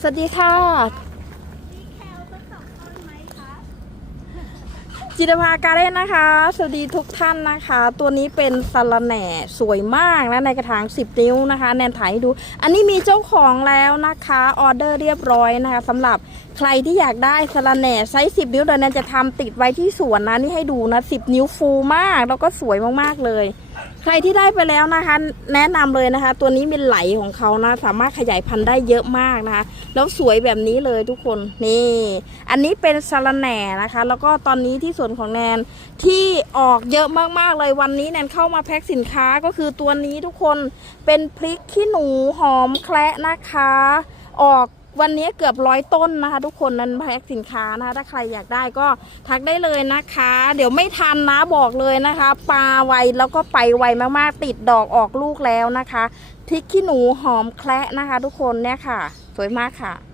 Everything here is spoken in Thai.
สวัสดีค่ะ จิตรภาการเล่นนะคะ สวัสดีทุกท่านนะคะ ตัวนี้เป็นสาระแหน่สวยมากนะในกระถาง 10 นิ้วนะคะ แนนถ่ายให้ดู อันนี้มีเจ้าของแล้วนะคะ ออเดอร์เรียบร้อยนะคะสำหรับใครที่อยากได้สาระแหน่ไซส์10 นิ้วเดี๋ยวแนนจะทำติดไว้ที่สวนนะนี่ให้ดูนะ 10 นิ้วฟูมาก แล้วก็สวยมากๆเลย ใครที่ได้ไปแล้วนะคะ แนะนำเลยนะคะ ตัวนี้เป็นไหลของเขานะ สามารถขยายพันธุ์ได้เยอะมากนะคะ แล้วสวยแบบนี้เลยทุกคนนี่ อันนี้เป็นสาระแหน่นะคะ แล้วก็ตอนนี้ที่ส่วนของแนนที่ออกเยอะมากๆเลยวันนี้แนนเข้ามาแพ็คสินค้าก็คือตัวนี้ทุกคนเป็นพริกขี้หนูหอมแคระนะคะ ออก วันนี้เกือบร้อยต้นนะคะ ทุกคนนั้นแพ็คสินค้านะคะ ถ้าใครอยากได้ก็ทักได้เลยนะคะ เดี๋ยวไม่ทันนะบอกเลยนะคะปลาไวแล้วก็ไปไวมากๆติดดอกออกลูกแล้วนะคะพริกขี้หนูหอมแคระนะคะ ทุกคนเนี่ยค่ะ สวยมากค่ะ